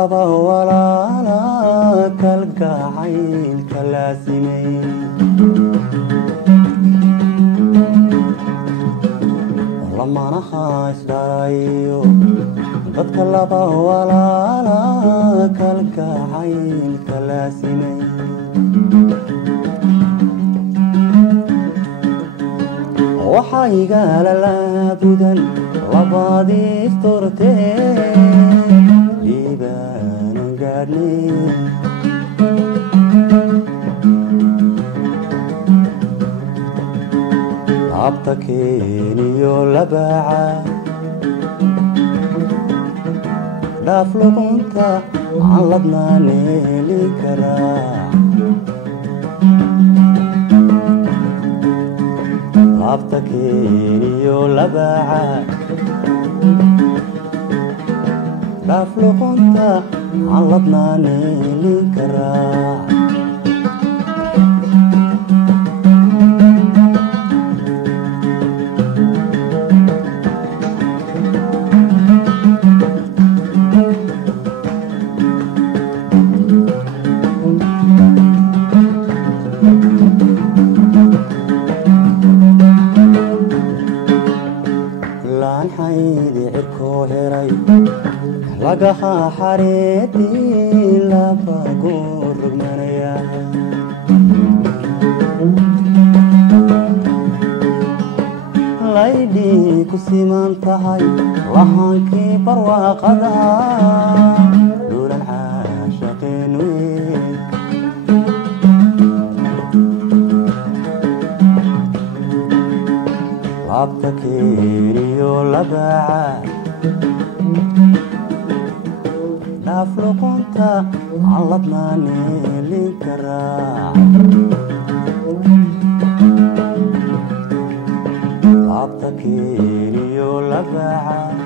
laba walaala kalgacaylka laasimay lamanaha isdhalayo dadka laba walaala kalgacaylka laasimay waxaa igala laabudan labadii istortee dhiibaanan gaadhnay abta keeniyo labaaca dhaaf luqunta aan ladnaan heli karaa abta keeniyo labaaca dhaaf luqunta aan ladnaan heli karaa lagaha xareedii laba goor rugmanaya laydhii ku siman tahay lahaankii barwaaqada dhuulan caashaqeen weyn labta keeniyo labaaca dhaaf luqunta aan ladnaan heli karaa abta keeniyo labaaca